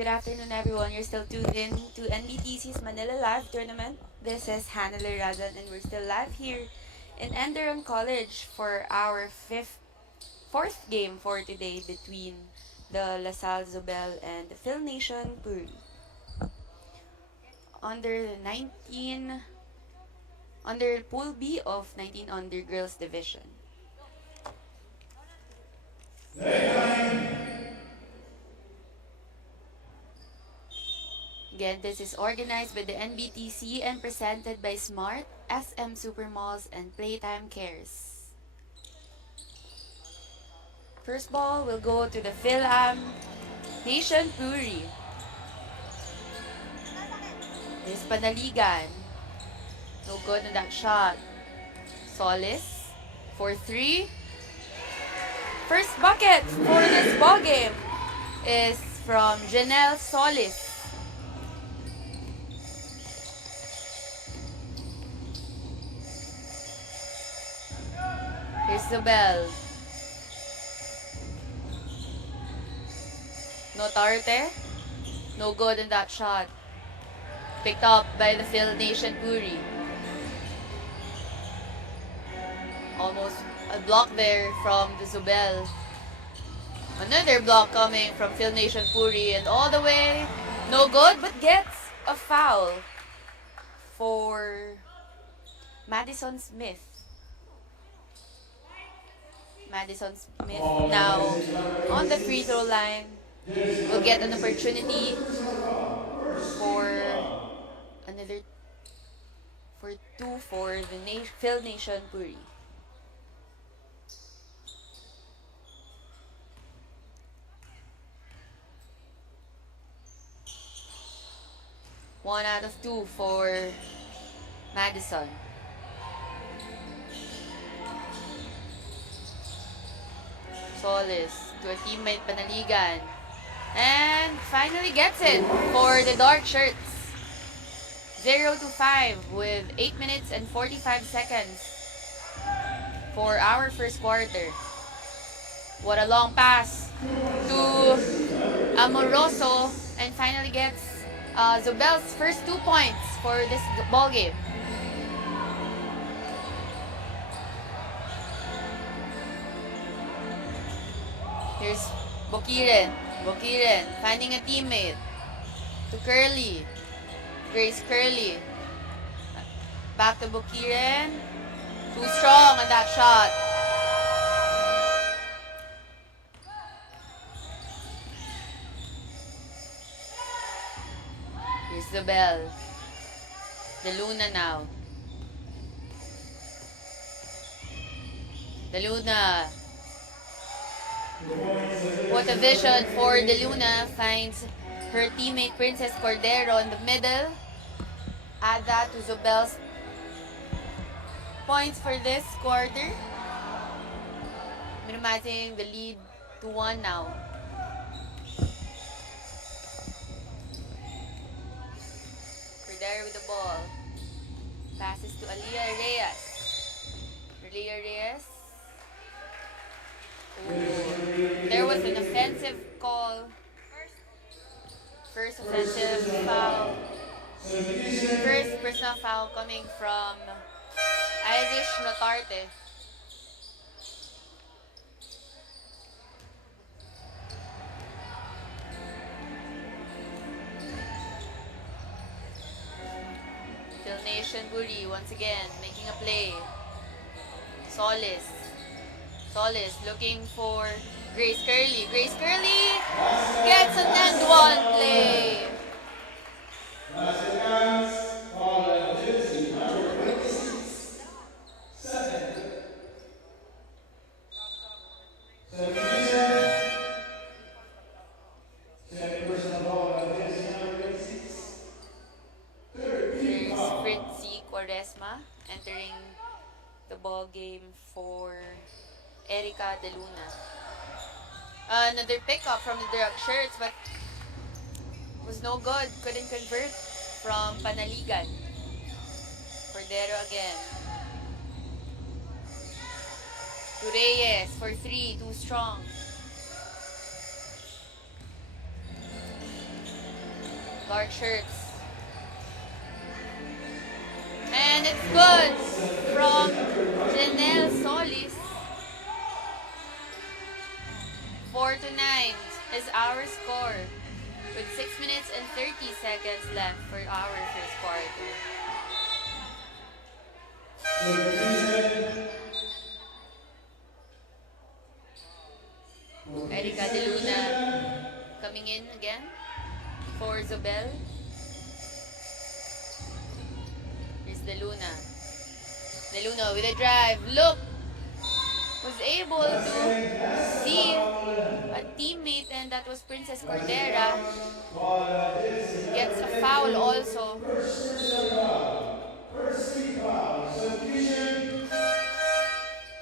Good afternoon, everyone. You're still tuned in to NBTC's Manila Live Tournament. This is Hannah Laradan, and we're still live here in Enderon College for our fourth game for today between the Salle Zobel and the Phil Nation Puri. Under the 19, under Pool B of 19 under Girls Division. Again, this is organized by the NBTC and presented by Smart, SM Supermalls, and Playtime Cares. First ball will go to the Fil-Am Nation Puri. This Panaligan. No good on that shot. Solis for 3. First bucket for this ball game is from Janelle Solis. Here's Zobel. No Tarte. No good in that shot. Picked up by the Phil Nation Puri. Almost a block there from the Zobel. Another block coming from Phil Nation Puri, and all the way, no good, but gets a foul for Madison Smith. Madison Smith now on the free throw line will get an opportunity for another for 2 for the Phil Nation Puri. One out of 2 for Madison. Solis to a teammate Panaligan. And finally gets it for the dark shirts. 0-5 with 8 minutes and 45 seconds for our first quarter. What a long pass to Amoroso, and finally gets Zobel's first 2 points for this ball game. Here's Bokiren finding a teammate to Curly. Grace Curly. Back to Bokiren. Too strong on that shot. Here's Zobel. De Luna now. De Luna. What a vision for De Luna. Finds her teammate Princess Cordero in the middle. Add that to Zobel's points for this quarter. Minimizing the lead to 1 now. Cordero with the ball. Passes to Aliyah Reyes. Ooh. There was an offensive call. First offensive foul. First personal foul coming from Irish Notarte. Phil Nation Puri once again making a play. Solis looking for Grace Curly. Grace Curly gets an and one play. Here's Fritzy Quaresma entering the ball game for Erica De Luna. Another pickup from the dark shirts, but was no good. Couldn't convert from Panaligan. Cordero again. To Reyes for 3, too strong. dark shirts. And it's good from Janelle Solis. 4-9 is our score with 6 minutes and 30 seconds left for our first quarter. Erica De Luna coming in again for Zobel. Here's De Luna. De Luna with a drive. Look! Was able to see a teammate, and that was Princess Cordera. Gets a foul also.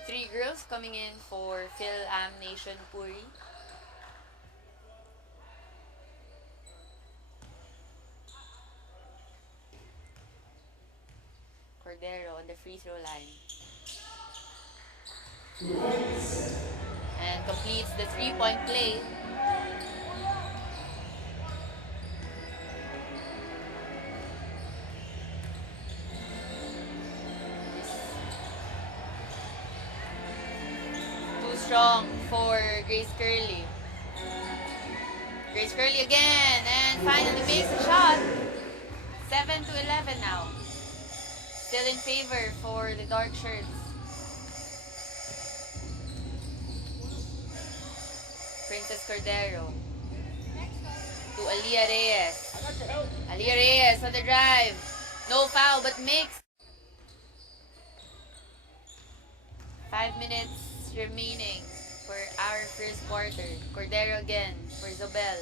Three girls coming in for Fil-Am Nation Puri. Cordero on the free throw line. And completes the 3-point play. Too strong for Grace Curley. Grace Curley again, and finally makes a shot. 7-11 now. Still in favor for the dark shirts. Princess Cordero to Aliyah Reyes. Aliyah Reyes on the drive. No foul but makes. 5 minutes remaining for our first quarter. Cordero again for Zobel.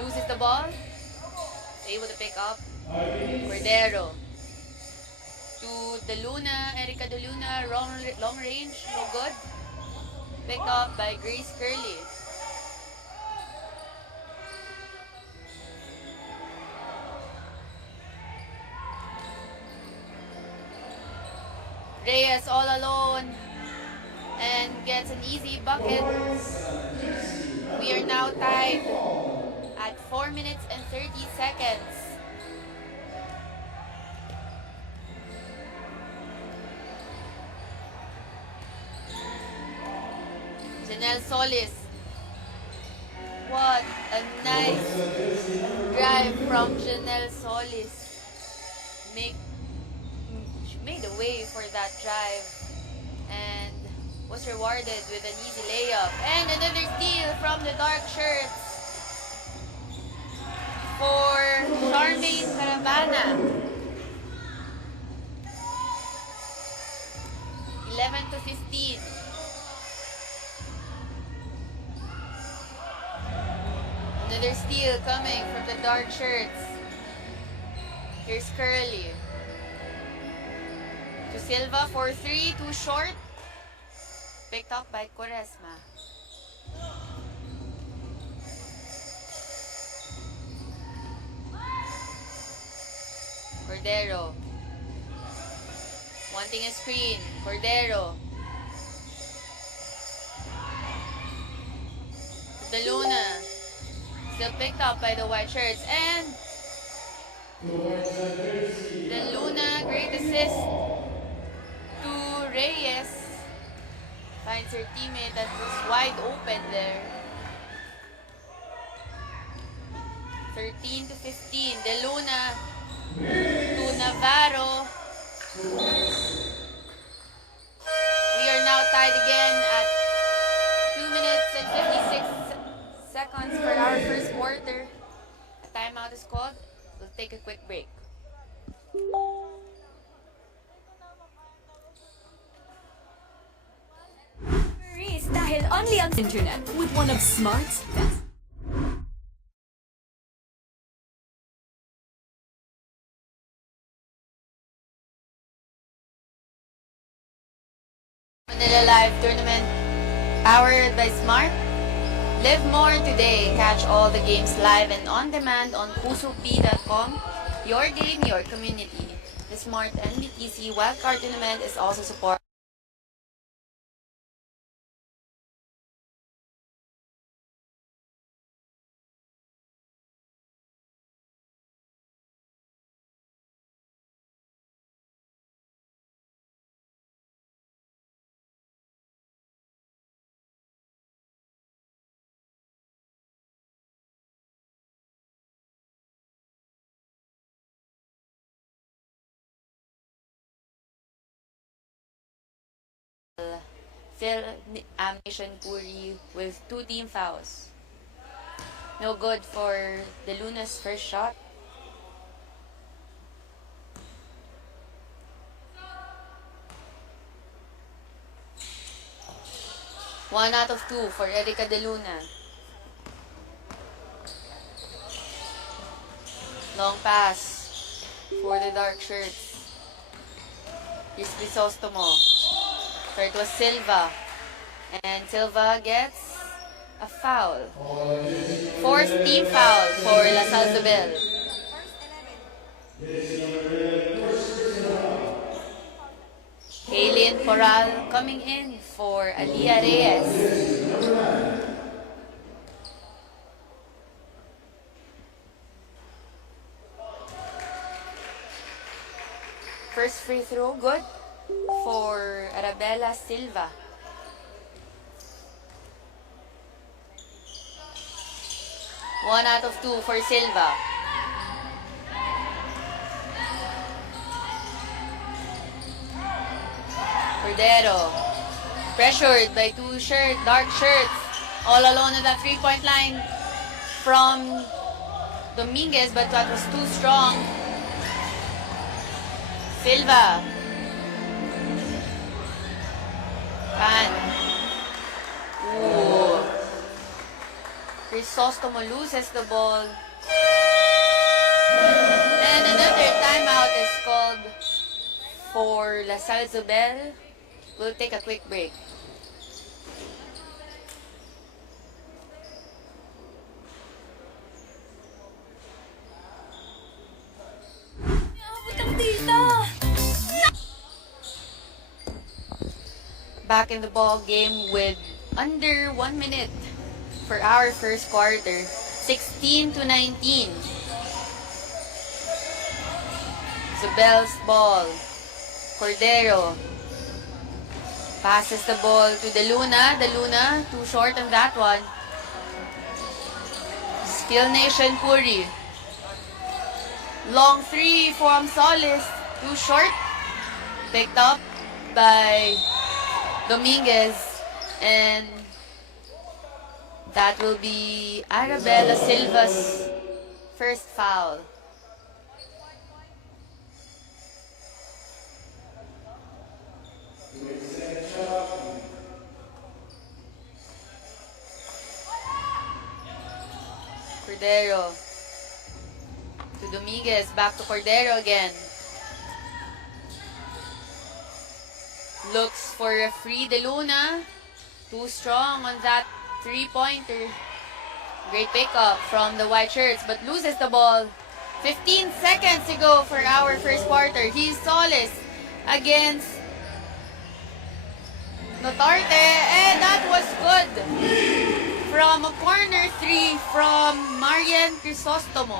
Loses the ball. Able to pick up. Cordero to De Luna. Erica De Luna. Long range. No good. Picked up by Grace Curley. Reyes all alone and gets an easy bucket. We are now tied at 4 minutes and 30 seconds. Janelle Solis. What a nice drive from Janelle Solis. She made a way for that drive and was rewarded with an easy layup. And another steal from the dark shirts for Charmaine Caravana. 11-15. Another steal coming from the dark shirts. Here's Curly. To Silva for 3, too short. Picked up by Quaresma. Cordero. Wanting a screen. Cordero. De Luna. Still picked up by the white shirts. And De Luna, great assist to Reyes. Finds her teammate that was wide open there. 13-15. De Luna to Navarro. We are now tied again at 2 minutes and 56 seconds for our first quarter. A timeout is called. We'll take a quick break. Dahil only on internet with one of Smart's best. Manila Live Tournament powered by Smart. Live more today. Catch all the games live and on demand on pusoP.com. Your game, your community. The Smart NBTC Wildcard Tournament is also supported Fil-Am Puri with 2 team fouls. No good for the Luna's first shot. One out of 2 for Erica De Luna. Long pass for the dark shirts. Here's Crisostomo. So it was Silva. And Silva gets a foul. Fourth team foul for La Salle Zobel. Kaylin Coral coming in for Alia Reyes. First free throw, good for Arabella Silva. One out of 2 for Silva. Cordero. Pressured by 2 dark shirts. All alone on that 3-point line from Dominguez, but that was too strong. Silva. Pan. Ooh. Crisostomo loses the ball. And another timeout is called for La Salle Zobel. We'll take a quick break. Back in the ball game with under 1 minute for our first quarter. 16-19. Zobel's ball. Cordero passes the ball to De Luna. De Luna, too short on that one. Skill Nation Puri. Long 3 from Solis. Too short. Picked up by Dominguez. And that will be Arabella Silva's first foul. Cordero to Dominguez, back to Cordero again. Looks for a free De Luna. Too strong on that 3-pointer. Great pickup from the white shirts, but loses the ball. 15 seconds to go for our first quarter. He's Solis against Notarte, and that was good. From a corner 3 from Marian Crisostomo.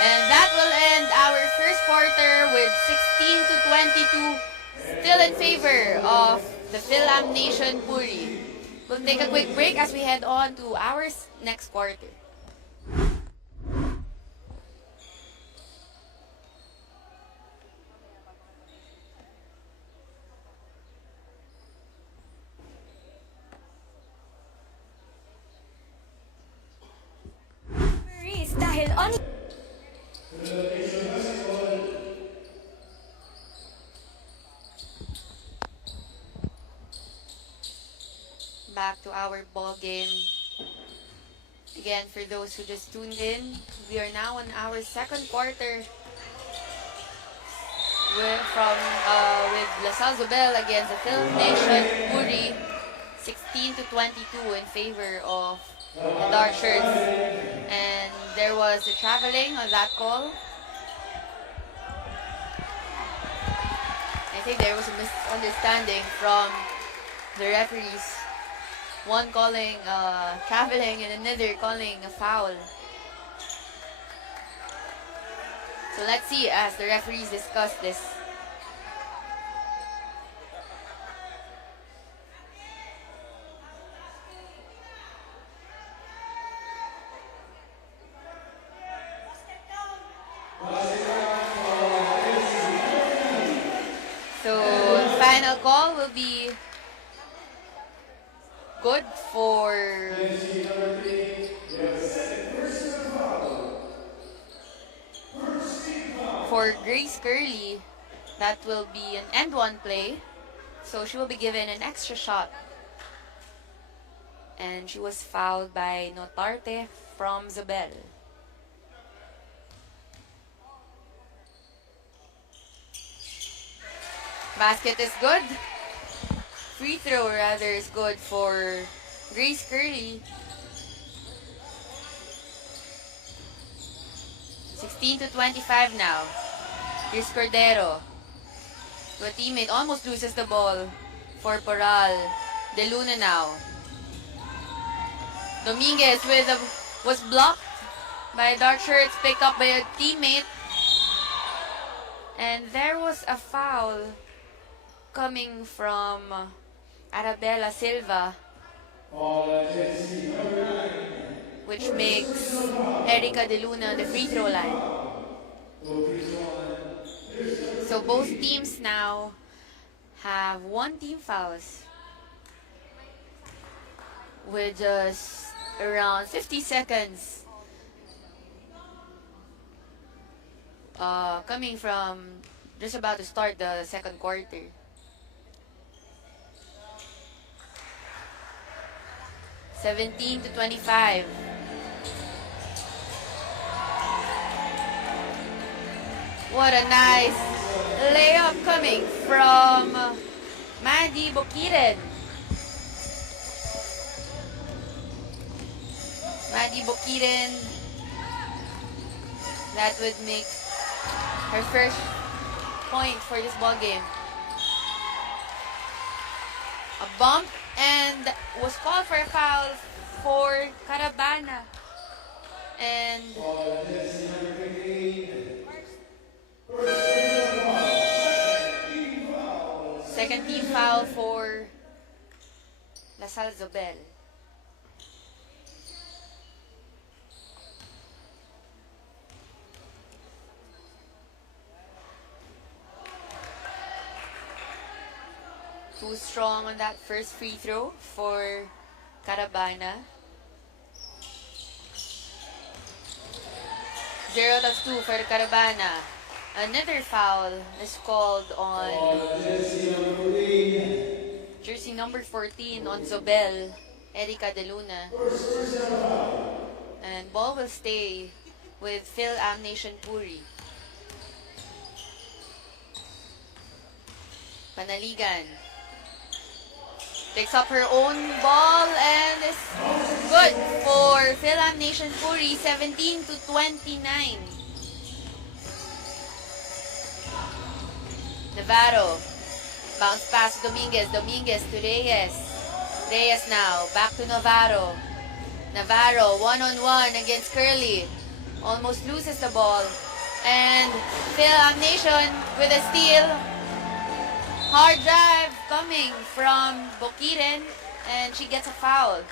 And that will end our first quarter with 16-22, still in favor of the Fil-Am Nation Puri. We'll take a quick break as we head on to our next quarter. Dahil on back to our ball game. Again, for those who just tuned in, we are now in our second quarter with La Salle Zobel against the Fil-Am Nation Puri, 16-22 in favor of the dark shirts. And there was a traveling on that call. I think there was a misunderstanding from the referees. One calling traveling and another calling a foul. So let's see as the referees discuss this. final call will be good for Grace Curley. That will be an end one play. So she will be given an extra shot. And she was fouled by Notarte from Zobel. Basket is good. Free throw rather is good for Grace Curley. 16-25 now. Here's Cordero. To a teammate, almost loses the ball for Poral. De Luna now. Dominguez was blocked by dark shirts, picked up by a teammate. And there was a foul coming from Arabella Silva, which makes Erica De Luna the free throw line. So both teams now have 1 team fouls with just around 50 seconds coming from just about to start the second quarter. (17-25). What a nice layup coming from Maddie Bokiren. Maddie Bokiren, that would make her first point for this ball game. A bump and was called for a foul for Carabana. And second team foul for Salle Zobel. Too strong on that first free throw for Carabana. 0-2 for Carabana. Another foul is called on jersey number 14 on Zobel, Erica De Luna. And ball will stay with Fil-Am Nation Puri. Panaligan picks up her own ball and is good for Fil-Am Nation Puri, 17-29. Navarro, bounce pass to Dominguez, Dominguez to Reyes. Reyes now, back to Navarro. Navarro, one-on-one against Curly. Almost loses the ball. And Fil-Am Nation with a steal. Hard drive coming from Bokiren, and she gets a foul.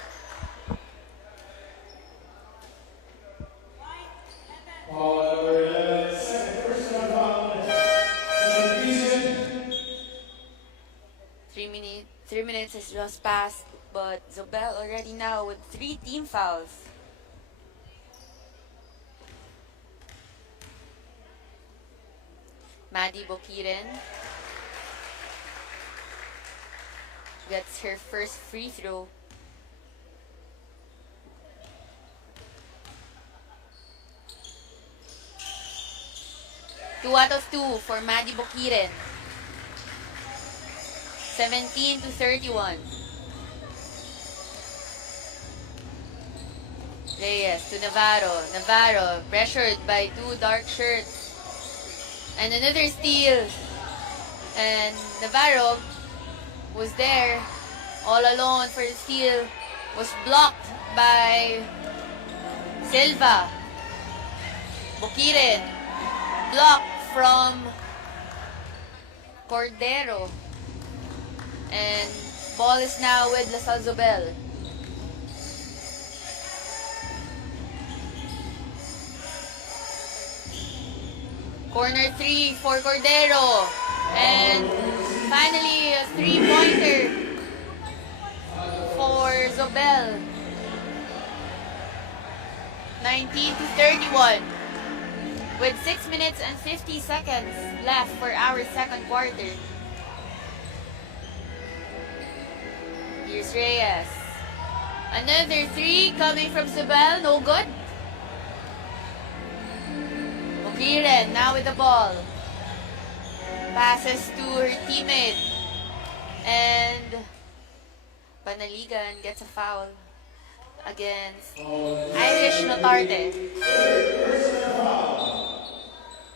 Three minutes has just passed, but Zobel already now with 3 team fouls. Maddie Bokiren gets her first free throw. Two out of 2 for Maddie Bokiren. 17-31. Reyes to Navarro. Navarro pressured by 2 dark shirts. And another steal. And Navarro was there all alone for the steal. Was blocked by Silva. Bokiren blocked from Cordero. And ball is now with Salle Zobel. Corner 3 for Cordero. And finally, a Zobel. 19-31. With 6 minutes and 50 seconds left for our second quarter. Here's Reyes. Another 3 coming from Zobel. No good. Mugiren now with the ball. Passes to her teammate. And Panaligan gets a foul against Irish Notarte.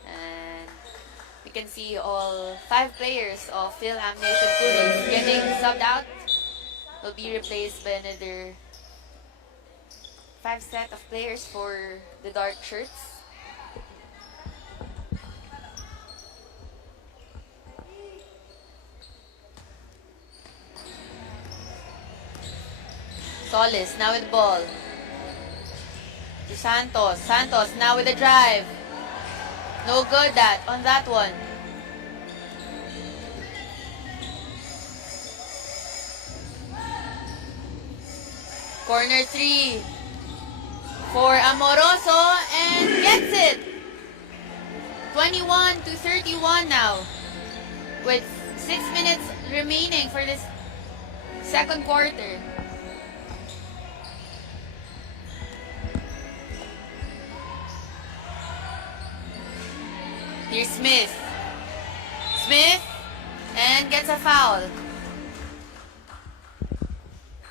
And we can see all 5 players of Fil-Am Nation Puri getting subbed out. Will be replaced by another 5 set of players for the dark shirts. Solis now with the ball. To Santos. Santos now with the drive. No good on that one. Corner 3 for Amoroso and gets it. 21-31 now. With 6 minutes remaining for this second quarter. Here's Smith. Smith and gets a foul.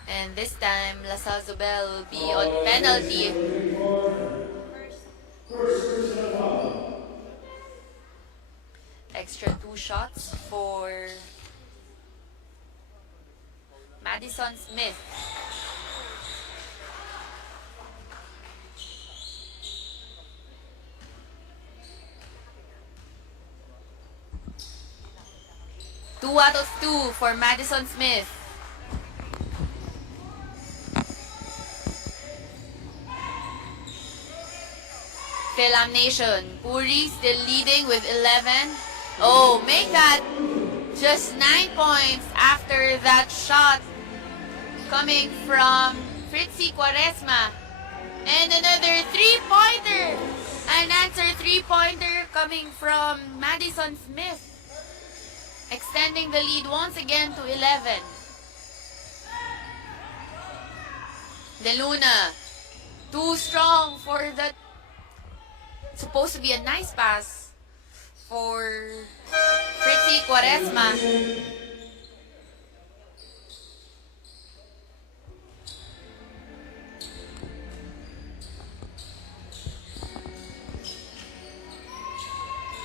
And this time, LaSalle Zobel will be on penalty. Extra 2 shots for Madison Smith. Two out of 2 for Madison Smith. Fil-Am Nation. Puri still leading with 11. Oh, make that just 9 points after that shot coming from Fritzy Quaresma. And another 3-pointer. An answer 3-pointer coming from Madison Smith. Extending the lead once again to 11. De Luna. Too strong for that. Supposed to be a nice pass for Fritzy Quaresma.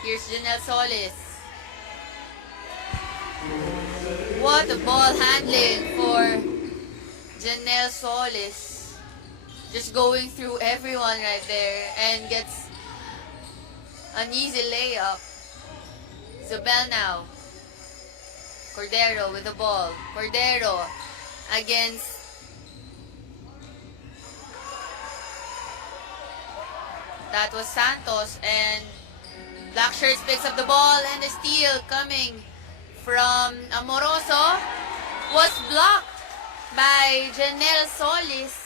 Here's Janelle Solis. What a ball handling for Janelle Solis. Just going through everyone right there and gets an easy layup. Zobel now. Cordero with the ball. Cordero against that was Santos, and Black Shirts picks up the ball, and the steal coming from Amoroso was blocked by Janelle Solis.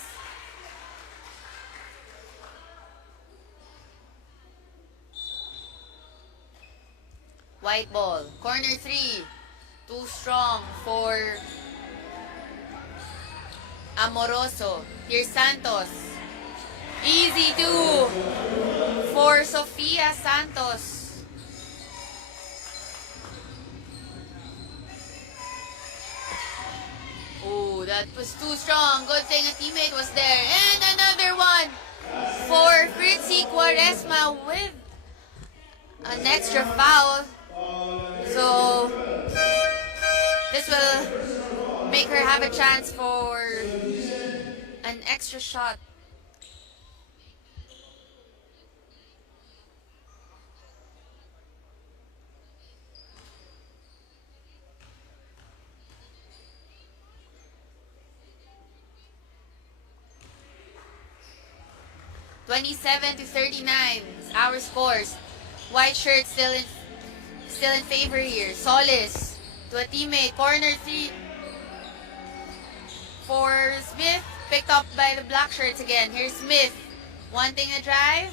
White ball. Corner 3. Too strong for Amoroso. Here's Santos. Easy 2 for Sofia Santos. Oh, that was too strong. Good thing a teammate was there. And another one for Fritzy Quaresma with an extra foul. So this will make her have a chance for an extra shot. (27-39) our scores. White shirt still in favor here. Solis to a teammate. Corner 3 for Smith, picked up by the black shirts again. Here's Smith, wanting a drive.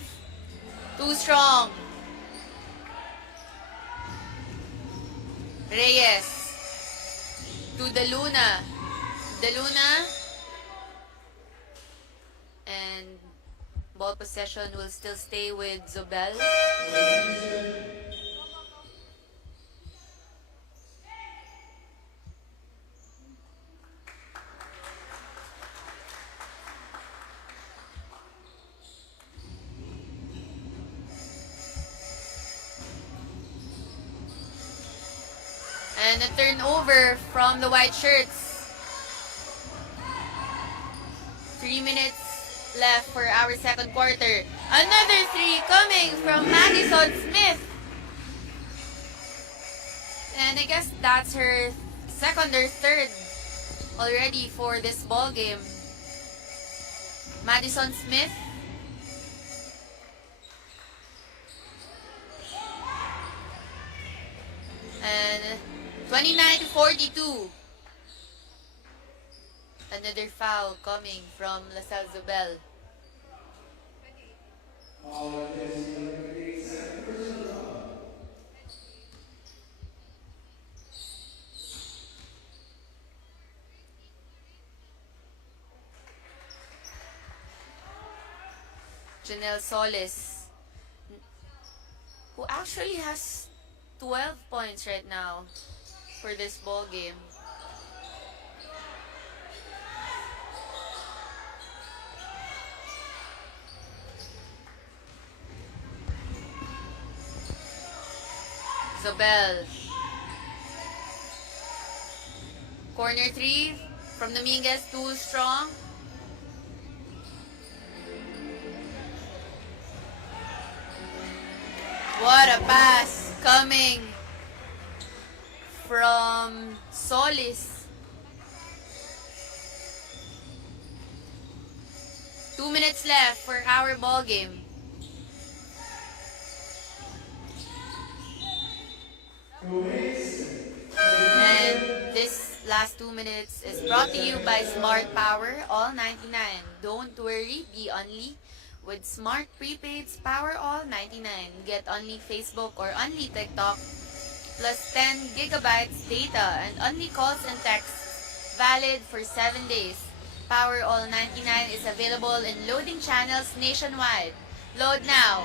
Too strong. Reyes to De Luna. De Luna. And ball possession will still stay with Zobel. And a turnover from the white shirts. 3 minutes left for our second quarter. Another three coming from Madison Smith. And I guess that's her second or third already for this ball game. Madison Smith. And 29-42. Another foul coming from Salle Zobel. Janelle Solis, who actually has 12 points right now for this ball game. Zobel. Corner three from Dominguez, too strong. What a pass coming from Solis. 2 minutes left for our ball game. And this last 2 minutes is brought to you by Smart Power All 99. Don't worry, be only with Smart Prepaid's Power All 99. Get only Facebook or only TikTok plus 10 gigabytes data and only calls and texts valid for 7 days. Power All 99 is available in loading channels nationwide. Load now.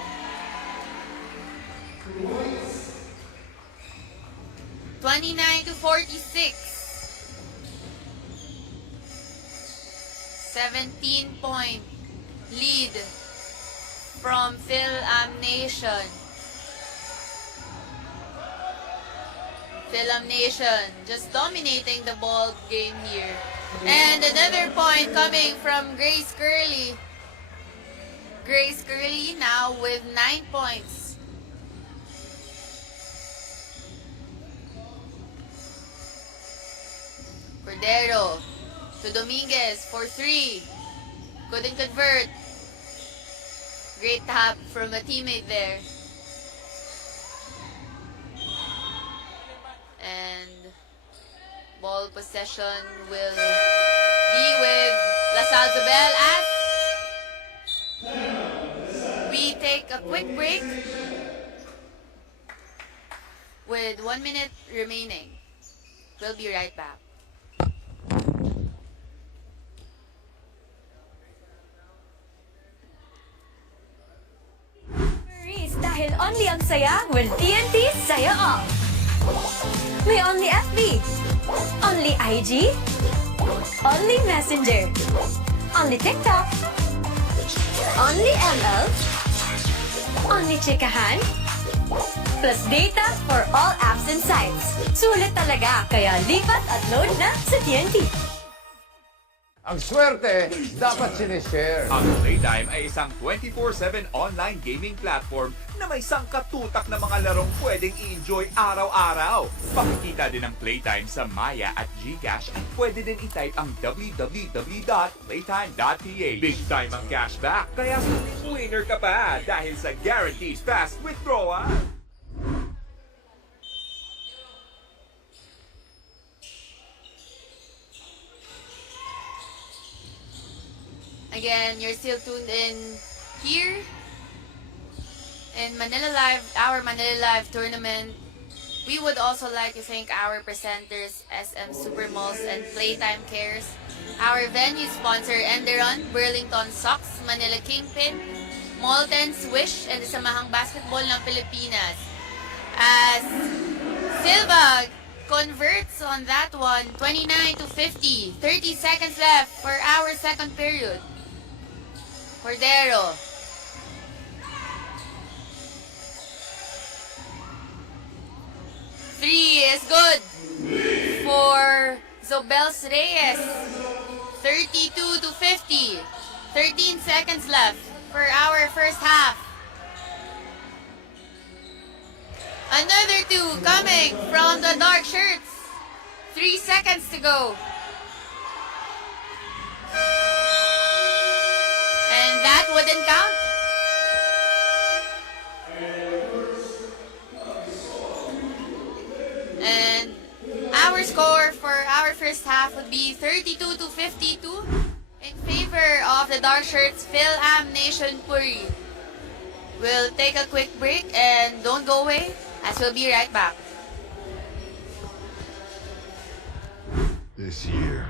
(29-46). 17-point lead from Fil-Am Nation. Fil-Am Nation just dominating the ball game here. And another point coming from Grace Curley. Grace Curley now with 9 points. Cordero to Dominguez for 3. Couldn't convert. Great tap from a teammate there. And ball possession will be with Salle Zobel as we take a quick break with 1 minute remaining. We'll be right back. Dahil only ang saya with TNT Saya Off. May only FB, only IG, only Messenger, only TikTok, only ML, only Chikahan, plus data for all apps and sites. Sulit talaga, kaya lipat at load na sa TNT. Ang swerte, dapat sinishare. Ang Playtime ay isang 24/7 online gaming platform na may sangkatutak na mga larong pwedeng i-enjoy araw-araw. Pakikita din ang Playtime sa Maya at GCash at pwede din i-type ang www.playtime.ph. Big time ang cashback, kaya winner ka pa dahil sa guaranteed fast withdrawal. Again, you're still tuned in here in Manila Live, our Manila Live tournament. We would also like to thank our presenters, SM Supermalls and Playtime Cares, our venue sponsor, Enderon, Burlington Sox, Manila Kingpin, Molten Swish, and the Samahang Basketball ng Pilipinas. As Silva converts on that one, 29 to 50, 30 seconds left for our second period. Cordero. Three is good for Zobel Reyes. 32 to 50. 13 seconds left for our first half. Another two coming from the dark shirts. 3 seconds to go. And that wouldn't count. And our score for our first half would be 32 to 52 in favor of the dark shirts, Fil-Am Nation Puri. We'll take a quick break and don't go away as we'll be right back. This year.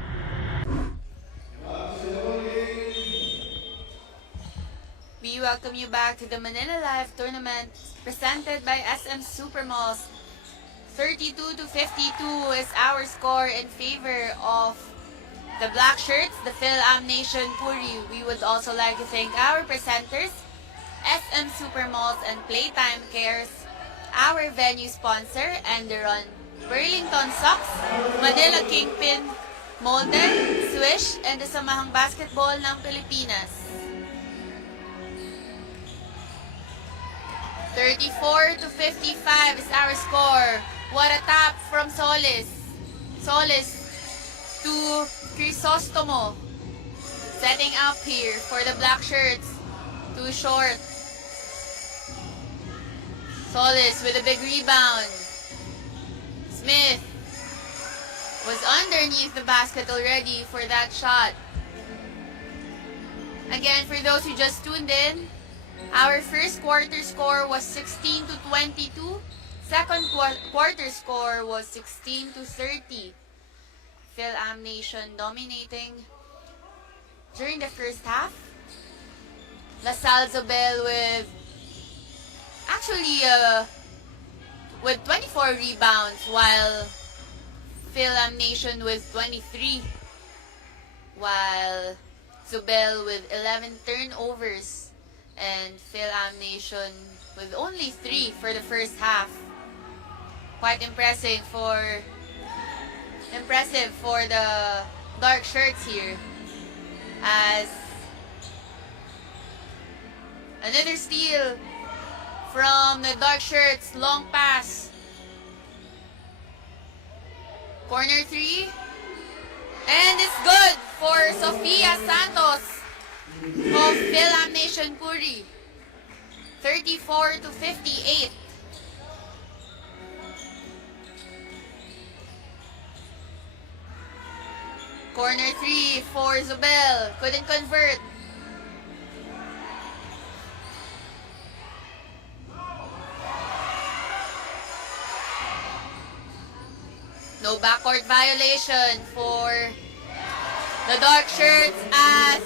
We welcome you back to the Manila Live tournament presented by SM Supermalls. 32 to 52 is our score in favor of the black shirts, the Fil-Am Nation Puri. We would also like to thank our presenters, SM Supermalls and Playtime Cares, our venue sponsor, Enderon, Burlington Sox, Manila Kingpin, Molten, Swish, and the Samahang Basketball ng Pilipinas. 34 to 55 is our score. What a tap from Solis. Solis to Crisostomo. Setting up here for the black shirts. Too short. Solis with a big rebound. Smith was underneath the basket already for that shot. Again, for those who just tuned in, our first quarter score was 16 to 22. Second quarter score was 16 to 30. Fil-Am Nation dominating during the first half. Salle Zobel with 24 rebounds, while Fil-Am Nation with 23, while Zobel with 11 turnovers, and Fil-Am Nation with only 3 for the first half. Quite impressive for the dark shirts here, as another steal from the dark shirts. Long pass, corner 3, and it's good for Sofia Santos of Fil-Am Nation Puri. 34 to 58. Corner 3 for Zobel. Couldn't convert. No backcourt violation for the dark shirts as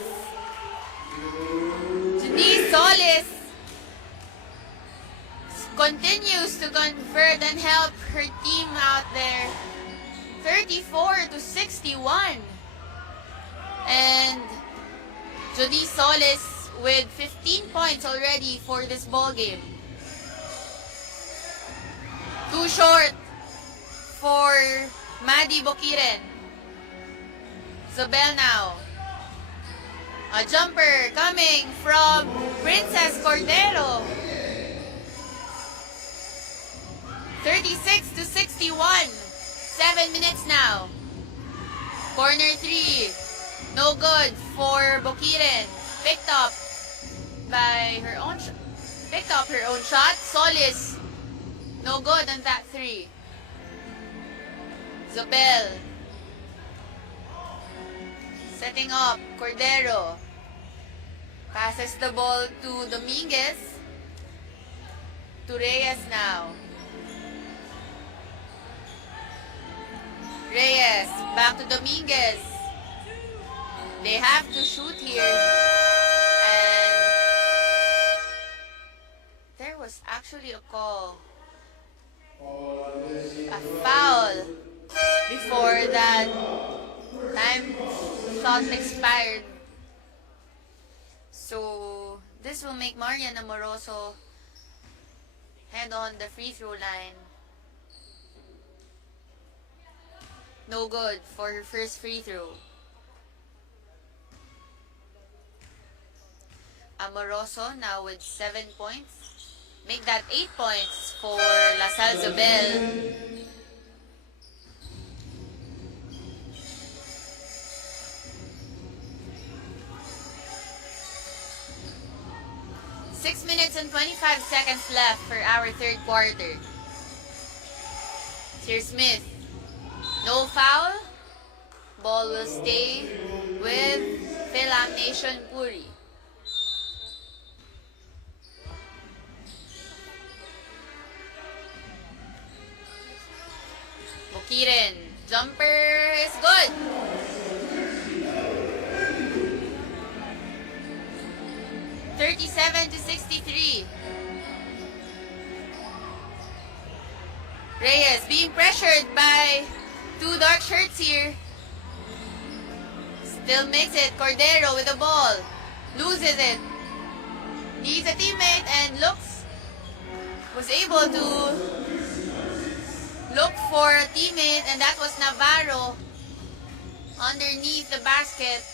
Denise Solis continues to convert and help her team out there. 34 to 61. And Jody Solis with 15 points already for this ball game. Too short for Maddie Bokiren. Zobel now. A jumper coming from Princess Cordero. 36 to 61. 7 minutes now. Corner 3. No good for Bokiren. Picked up her own shot. Solis. No good on that 3. Zobel. Setting up Cordero. Passes the ball to Dominguez. To Reyes now. Reyes, back to Dominguez. They have to shoot here. And there was actually a call. A foul before that time shot expired. So this will make Marian Amoroso head on the free throw line. No good for her first free throw. Amoroso now with 7 points. Make that 8 points for La Salle Zobel. Six minutes and 25 seconds left for our third quarter. Here's Smith. No foul. Ball will stay with Fil-Am Nation Puri. Bukirin. Jumper is good. (37-63). Reyes being pressured by two dark shirts here. Still makes it. Cordero with the ball. Loses it. Needs a teammate and was able to look for a teammate, and that was Navarro underneath the basket.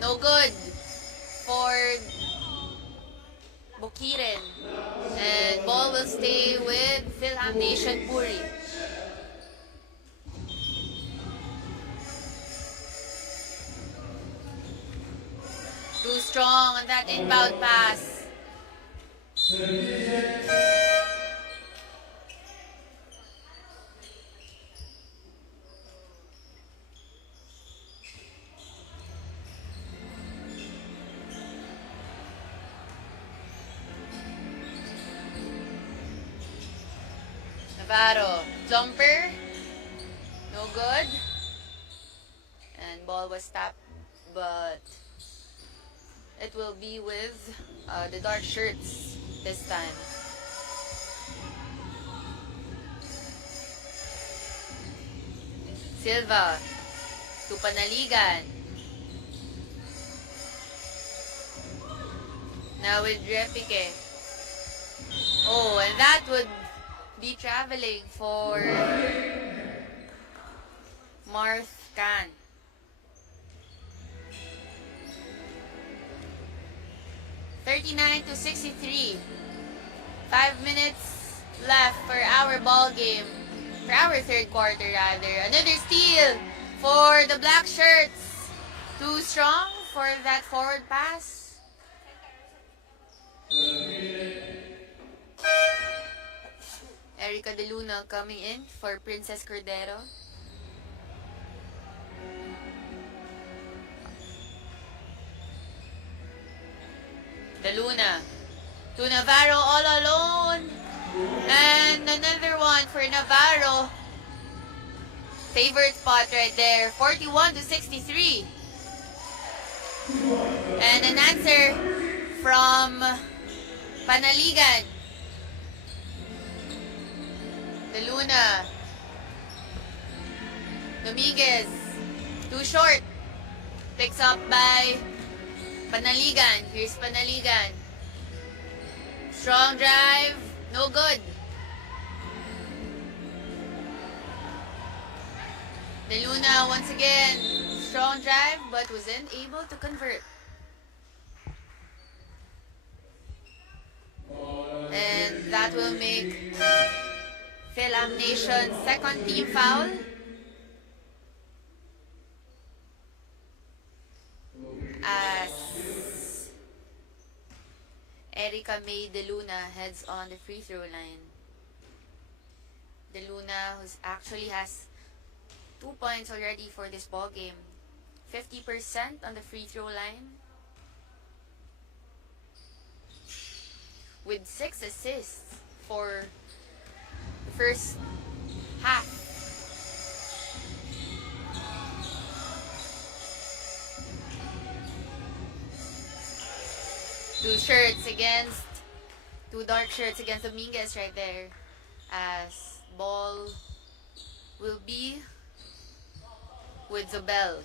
No good for Bukirin. And ball will stay with Fil-Am Nation Puri. Too strong on that inbound pass. Navarro, jumper, no good. And ball was tapped, but it will be with the dark shirts this time. Silva to Panaligan. Now with Repique. Oh, and that would be traveling for Marth Khan. (39-63). 5 minutes left for our ball game. For our third quarter, rather. Another steal for the black shirts. Too strong for that forward pass. Erica De Luna coming in for Princess Cordero. De Luna to Navarro all alone. And another one for Navarro. Favorite spot right there. 41-63. And an answer from Panaligan. De Luna. Dominguez. Too short. Picks up by Panaligan. Here's Panaligan. Strong drive. No good. De Luna once again. Strong drive but wasn't able to convert. And that will make Fil-Am Nation's second team foul. As Erica May De Luna heads on the free throw line. De Luna, who actually has 2 points already for this ball game. 50% on the free throw line. with 6 assists for the first half. Two dark shirts against Dominguez right there, as ball will be with Zobel.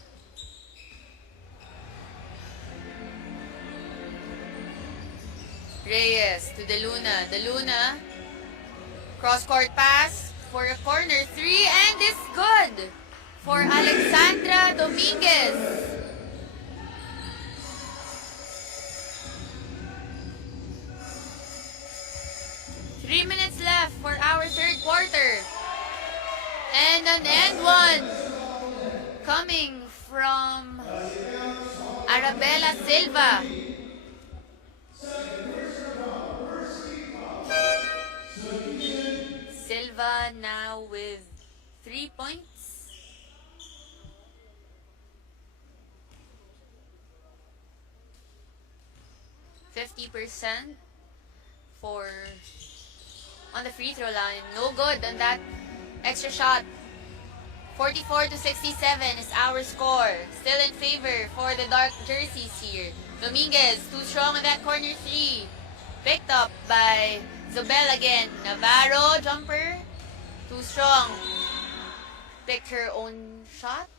Reyes to De Luna, cross-court pass for a corner 3, and it's good for Alexandra Dominguez. Three minutes left for our third quarter. And an end one coming from Arabella Silva. Silva now with 3 points. %50 for on the free throw line. No good on that extra shot. 44-67 is our score. Still in favor for the dark jerseys here. Dominguez too strong on that corner 3. Picked up by Zobel again. Navarro jumper. Too strong. Picked her own shot.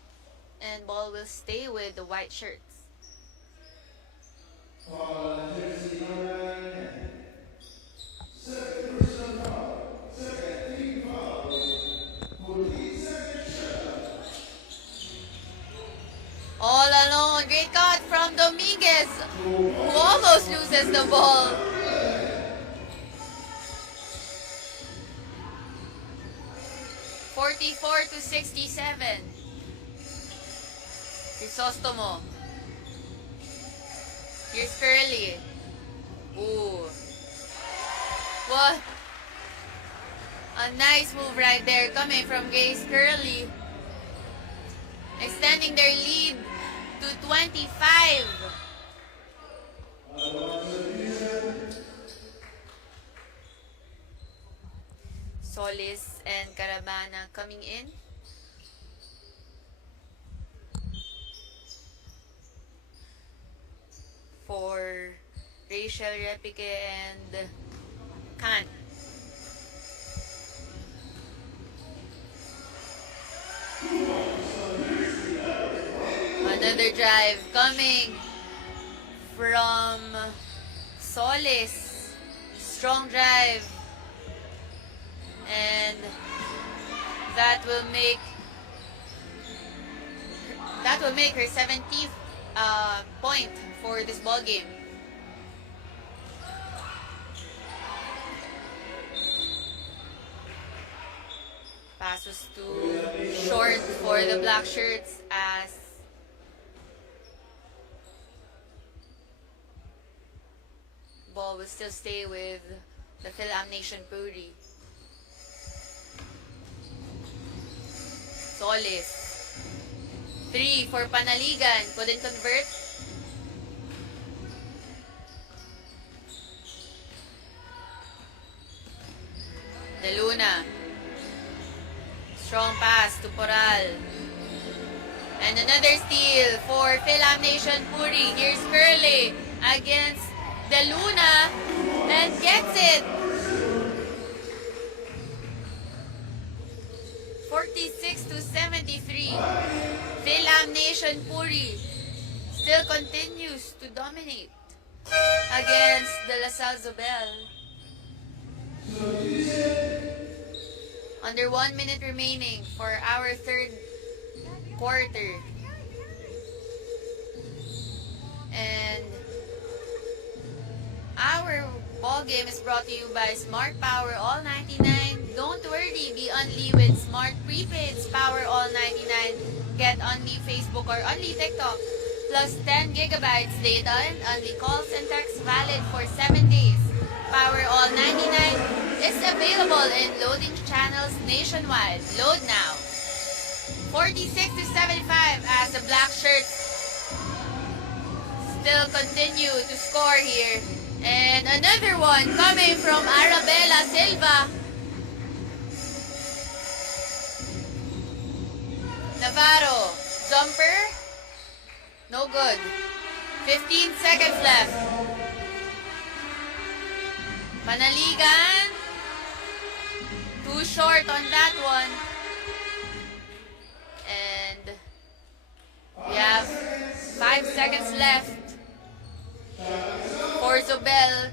And ball will stay with the white shirts. All alone, great cut from Dominguez, who almost loses the ball. $44-67. Crisostomo. Here's Curly. Ooh. What? A nice move right there coming from Grace Curly. Extending their lead to 25. Solis and Caravana coming in. For Rachel Repique and Khan. Another drive coming from Solis. Strong drive. And that will make her 17th point for this ball game. Pass was too short for the black shirts, as ball will still stay with the Fil-Am Nation Puri. Solis. 3 for Panaligan. Couldn't convert. De Luna. Strong pass to Poral. And another steal for Fil-Am Nation Puri. Here's Curly against De Luna and gets it. 46-73. Fil-Am Nation Puri still continues to dominate against the LaSalle Zobel. Under 1 minute remaining for our third quarter. And our ball game is brought to you by Smart Power All 99. Don't worry, be only with Smart Prepaid's Power All 99. Get only Facebook or only TikTok. Plus 10 gigabytes data and only calls and texts valid for 7 days. Power All 99 is available in loading channels nationwide. Load now. 46-75 as the black shirts still continue to score here. And another one coming from Arabella Silva. Navarro, jumper, no good. 15 seconds left. Panaligan, too short on that one. And we have 5 seconds left for Zobel.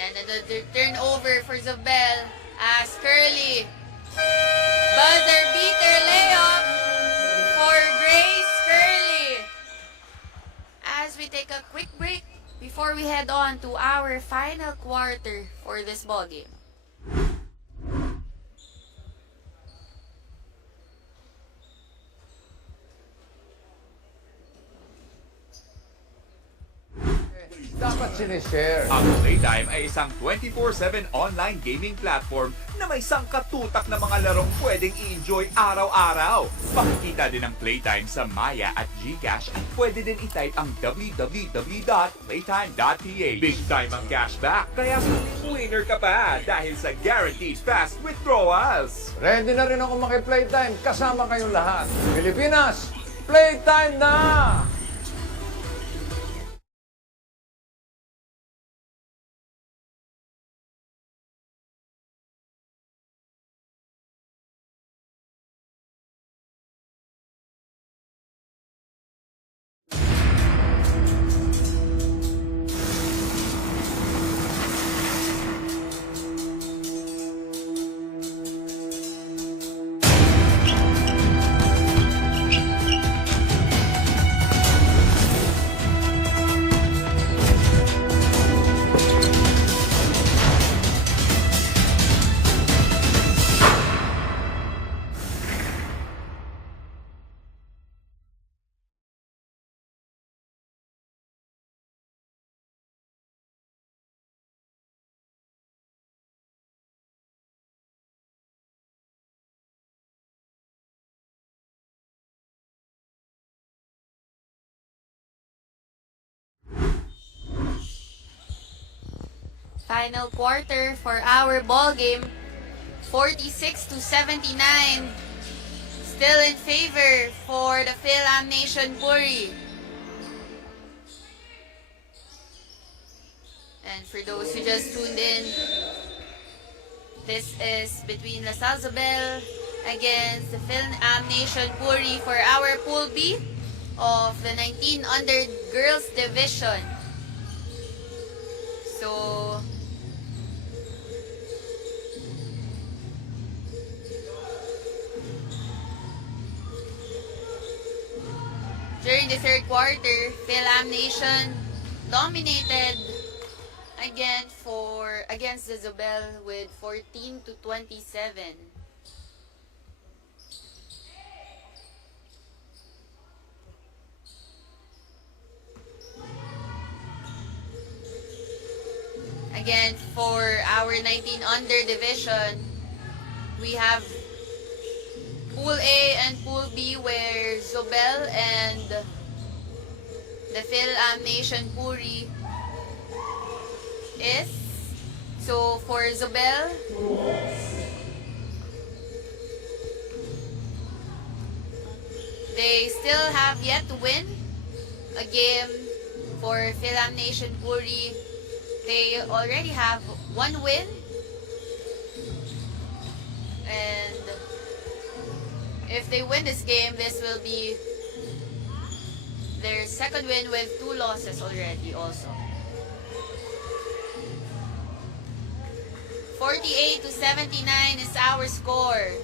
And another turnover for Zobel as Curly. Buzzer beater layup for Grace Curly. As we take a quick break before we head on to our final quarter for this ball game. Dapat sinishare. Ang Playtime ay isang 24/7 online gaming platform na may sangkatutak na mga larong pwedeng i-enjoy araw-araw. Makikita din ang Playtime sa Maya at GCash at pwede din i-type ang www.playtime.ph. Big time ang cashback, kaya winner ka pa dahil sa guaranteed fast withdrawals. Ready na rin ako maki-playtime kasama kayong lahat. Pilipinas, playtime na! Final quarter for our ball game. 46-79. Still in favor for the Fil-Am Nation Puri. And for those who just tuned in, this is between the Salle Zobel against the Fil-Am Nation Puri for our Pool B of the 19 under girls division. So during the third quarter, Fil-Am Nation dominated against the Zobel with 14-27. Again, for our 19 under division, we have Pool A and Pool B where Zobel and the Fil-Am Nation Puri is. So for Zobel, they still have yet to win a game. For Fil-Am Nation Puri, they already have one win. And if they win this game, this will be their second win with 2 losses already also. 48-79 is our score.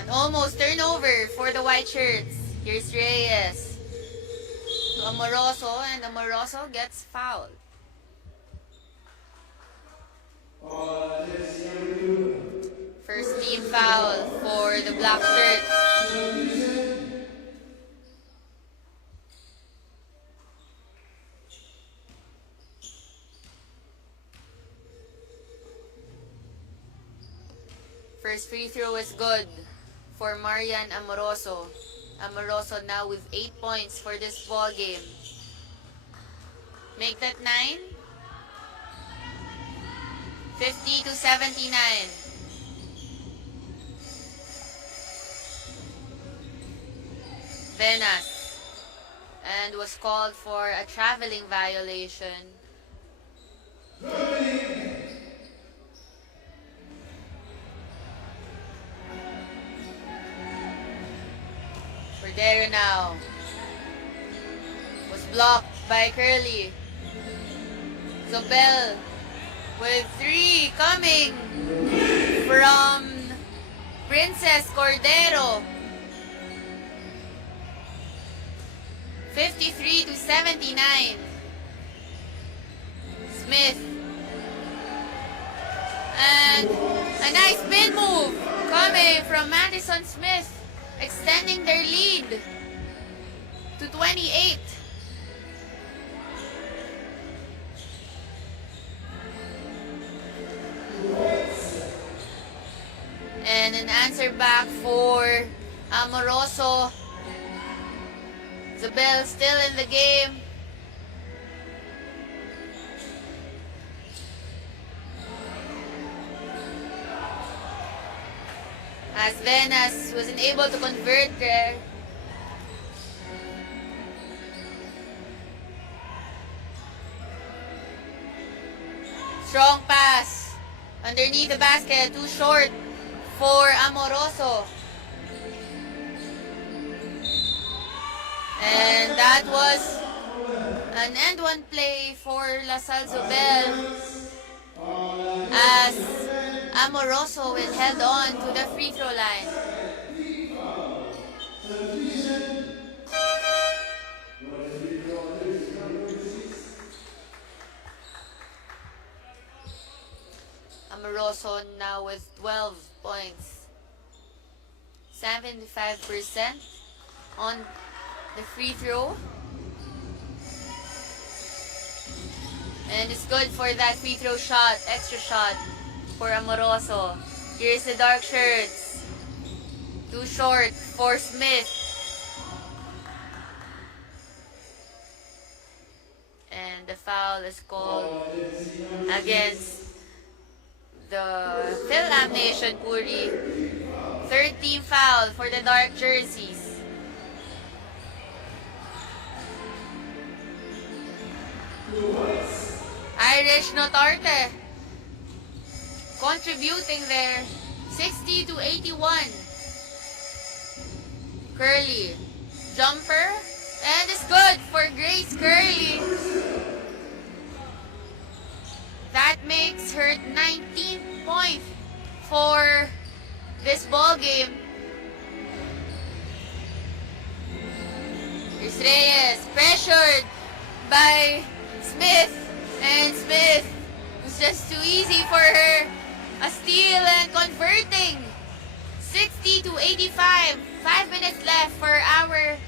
An almost turnover for the white shirts. Here's Reyes to Amoroso, and Amoroso gets fouled. First team foul for the black shirts. First free throw is good for Marian Amoroso. Amoroso now with 8 points for this ball game. Make that 9. 50-79. Venas. And was called for a traveling violation. Cordero now was blocked by Curly. Zobel with 3 coming from Princess Cordero. 53-79. Smith. And a nice spin move coming from Madison Smith, extending their lead to 28. And an answer back for Amoroso. Zobel still in the game. As Venas wasn't able to convert there. Strong pass. Underneath the basket. Too short for Amoroso. And that was an end one play for La Salle Zobel as Amoroso will head on to the free throw line. Amoroso now with 12 points. 75% on the free throw. And it's good for that free throw shot, extra shot for Amoroso. Here's the dark shirts. Too short for Smith. And the foul is called against the Fil-Am Nation, Puri. Third team foul for the dark jerseys. Irish Notarte contributing there. 60-81. Curly jumper, and it's good for Grace Curly. That makes her 19th point for this ball game. Here's Reyes, pressured by Smith, and Smith was just too easy for her. A steal and converting. 60-85. 5 minutes left for our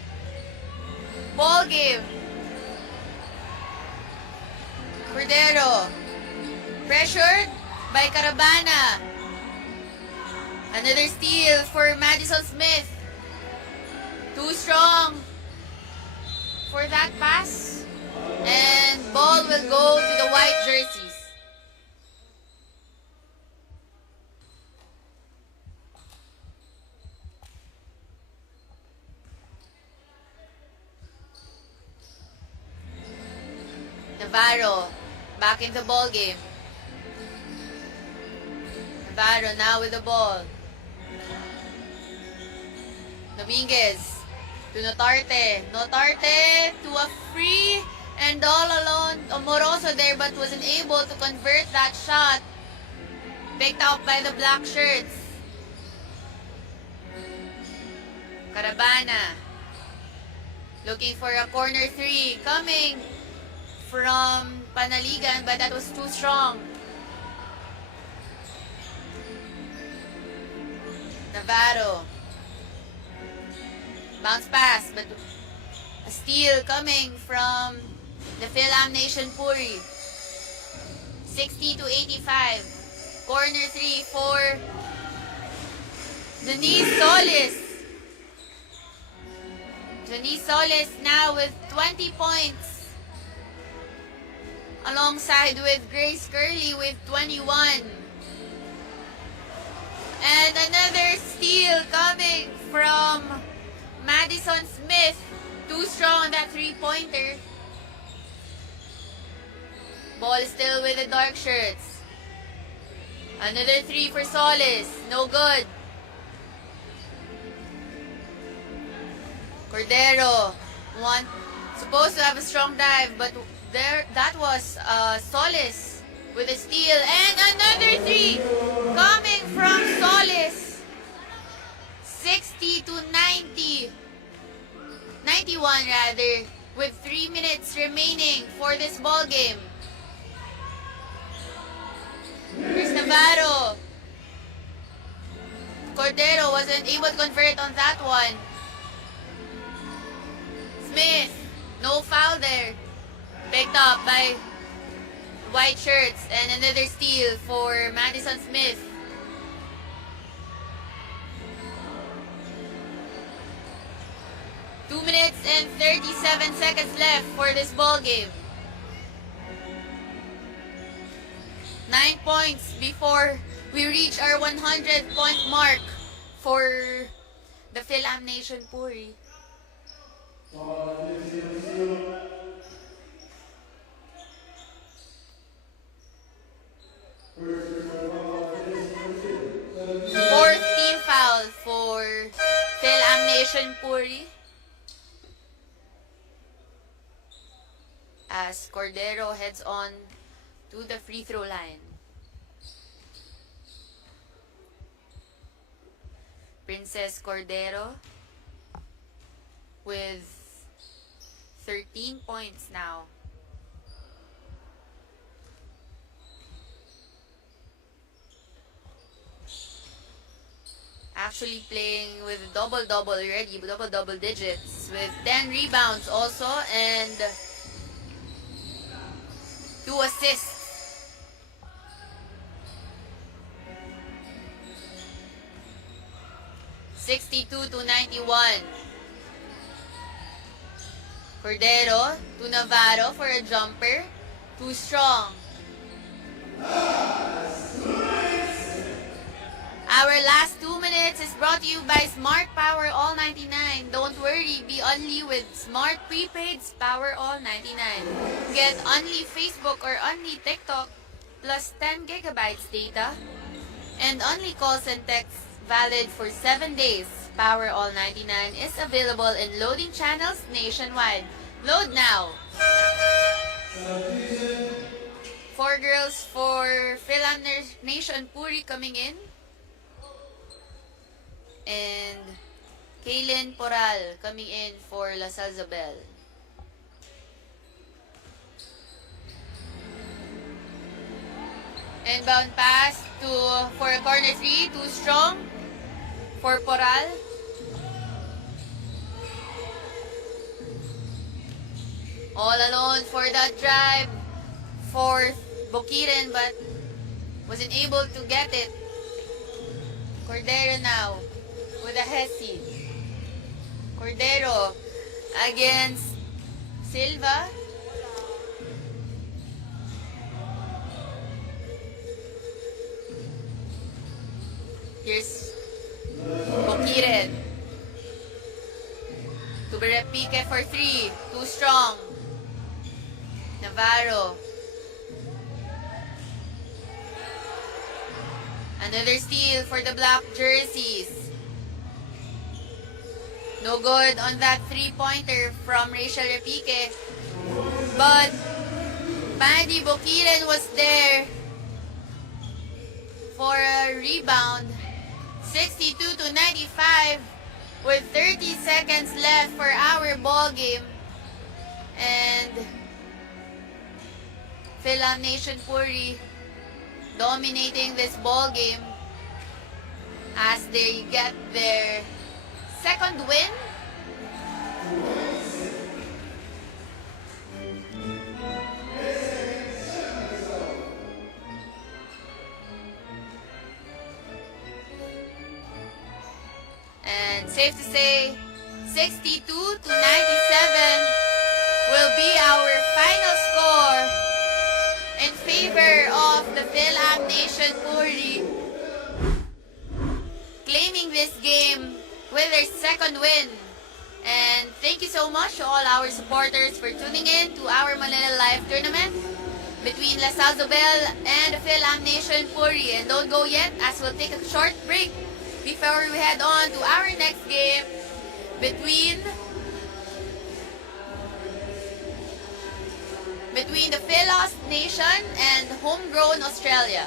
ball game. Cordero pressured by Carabana. Another steal for Madison Smith. Too strong for that pass. And ball will go to the white jerseys. Navarro back in the ball game. Navarro now with the ball. Dominguez to Notarte. Notarte to a free, and all alone Amoroso there, but wasn't able to convert that shot. Picked out by the black shirts. Carabana looking for a corner three coming from Panaligan, but that was too strong. Navarro. Bounce pass, but a steal coming from the Fil-Am Nation Puri. 60-85. Corner three for Denise Solis. Janice Solis now with 20 points. Alongside with Grace Curley with 21. And another steal coming from Madison Smith. Too strong on that three-pointer. Ball still with the dark shirts. Another three for Solis. No good. Cordero supposed to have a strong dive, but that was Solis with a steal. And another three coming from Solis. 60 to 90. 91 rather, with 3 minutes remaining for this ball game. Here's Navarro. Cordero wasn't able to convert on that one. Smith, no foul there. Picked up by white shirts, and another steal for Madison Smith. Two minutes and 37 seconds left for this ball game. 9 points before we reach our 100-point mark for the Fil-Am Nation Puri. Fourth team foul for Fil-Am Nation Puri. As Cordero heads on to the free throw line. Princess Cordero with 13 points now. Actually playing with double-double already, double digits, with 10 rebounds also, and 2 assists. (62 to 91). Cordero to Navarro for a jumper. Too strong. Our last 2 minutes is brought to you by Smart Power All 99. Don't worry, be only with Smart Prepaid's Power All 99. Get only Facebook or only TikTok plus 10 gigabytes data and only calls and texts valid for 7 days. Power All 99 is available in loading channels nationwide. Load now! 4 girls for Fil-Am Nation Puri coming in. And Kaylin Poral coming in for La Salle Zobel. Inbound pass for a corner three, too strong for Poral. All alone for that drive for Bukirin, but wasn't able to get it. Cordero now with a Hesi. Cordero against Silva. Here's Bukirin. To be repique for 3. Too strong. Navarro. Another steal for the black jerseys. No good on that three-pointer from Rachel Repique. But Mandy Bukirin was there for a rebound. 62 to 95 with 30 seconds left for our ball game. And Fil-Am Nation Puri dominating this ball game as they get their second win. And safe to say, 62 to 97 will be our final score in favor of the Fil-Am Nation Puri, claiming this game with their second win. And thank you so much to all our supporters for tuning in to our Manila Live tournament between Salle Zobel and the Fil-Am Nation Puri. And don't go yet, as we'll take a short break before we head on to our next game between the Fil-Am Nation and Homegrown Australia.